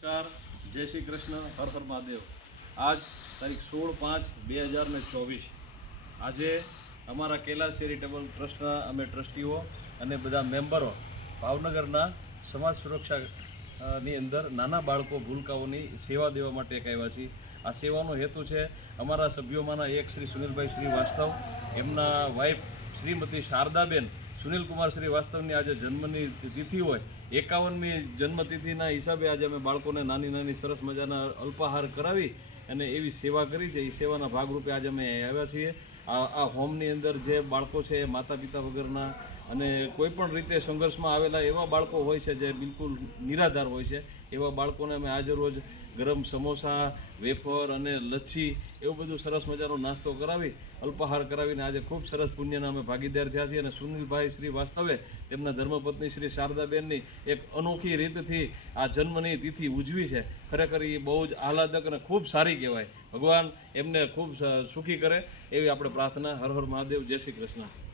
નમસ્કાર, જય શ્રી કૃષ્ણ, હર હર મહાદેવ। આજ તારીખ 16/5/2024 આજે અમારા કૈલાસ ચેરિટેબલ ટ્રસ્ટના અમે ટ્રસ્ટીઓ અને બધા મેમ્બરો ભાવનગરના સમાજ સુરક્ષાની અંદર નાના બાળકો ભૂલકાઓની સેવા દેવા માટે એક આવ્યા છીએ। આ સેવાનો હેતુ છે અમારા સભ્યોમાંના એક શ્રી સુનિલભાઈ શ્રીવાસ્તવ, એમના વાઇફ શ્રીમતી શારદાબેન સુનિલકુમાર શ્રીવાસ્તવની આજે જન્મની તિથિ હોય, 51મી જન્મતિથિના હિસાબે આજે અમે બાળકોને નાની નાની સરસ મજાના અલ્પાહાર કરાવી અને એવી સેવા કરી છે। એ સેવાના ભાગરૂપે આજે અમે આવ્યા છીએ। આ હોમની અંદર જે બાળકો છે એ માતા પિતા વગરના અને કોઈ પણ રીતે સંઘર્ષમાં આવેલા એવા બાળકો હોય છે જે બિલકુલ નિરાધાર હોય છે, એવા બાળકોને અમે આજે રોજ ગરમ સમોસા, વેફર અને લચ્છી એવું બધું સરસ મજાનો નાસ્તો કરાવી અલ્પાહાર કરાવીને આજે ખૂબ સરસ પુણ્યના અમે ભાગીદાર થયા છીએ। અને સુનિલભાઈ શ્રીવાસ્તવે તેમના ધર્મપત્ની શ્રી શારદાબેનની એક અનોખી રીતથી આ જન્મની તિથિ ઉજવી છે। ખરેખર એ બહુ જ આહલાદક અને ખૂબ સારી કહેવાય। ભગવાન એમને ખૂબ સુખી કરે એવી આપણે પ્રાર્થના। હર હર મહાદેવ, જય શ્રી કૃષ્ણ।